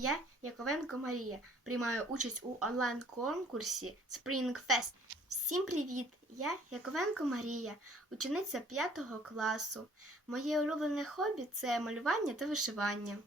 Я, Яковенко Марія, приймаю участь у онлайн-конкурсі Spring Fest. Всім привіт! Я Яковенко Марія, учениця 5 класу. Моє улюблене хобі це малювання та вишивання.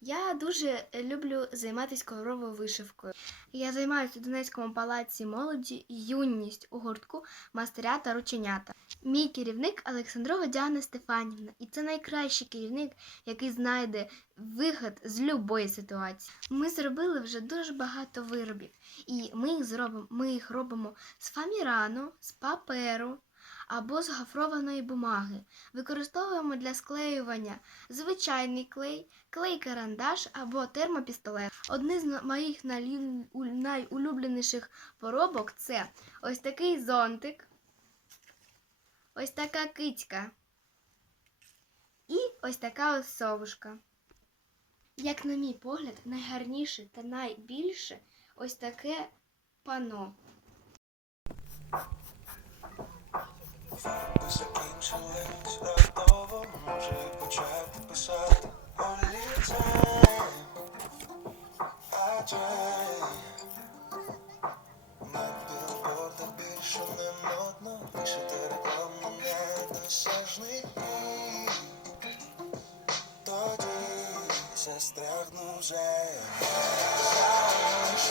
Я дуже люблю займатися кольоровою вишивкою. Я займаюся у Донецькому палаці молоді юність у гуртку мастеря та рученята. Мій керівник Олександрова Діана Стефанівна, і це найкращий керівник, який знайде вихід з любої ситуації. Ми зробили вже дуже багато виробів, і ми їх зробимо. Ми їх робимо з фамірану, з паперу або з гофрованої бумаги. Використовуємо для склеювання звичайний клей, клей-карандаш або термопістолет. Одне з моїх найулюбленіших поробок це ось такий зонтик, ось така кицька і ось така ось совушка. Як на мій погляд, найгарніше та найбільше ось таке пано. Закінчились раптово, може почати писати на білбордах не модно, вішати рекламу недосяжний. Тоді застрягну вже.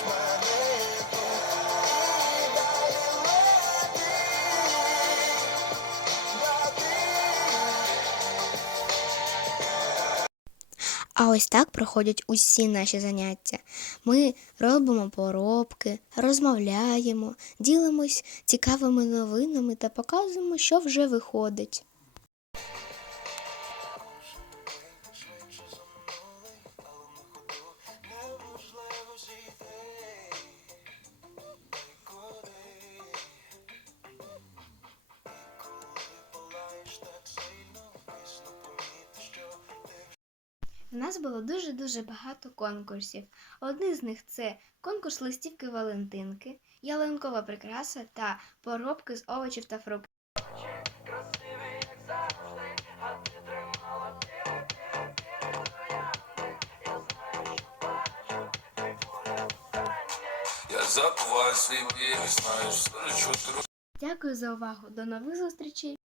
Мене А ось так проходять усі наші заняття. Ми робимо поробки, розмовляємо, ділимось цікавими новинами та показуємо, що вже виходить. У нас було дуже-дуже багато конкурсів. Один з них це конкурс листівки Валентинки, ялинкова прикраса та поробки з овочів та фруктів. Я забуваю свій знаєш, Дякую за увагу. До нових зустрічей!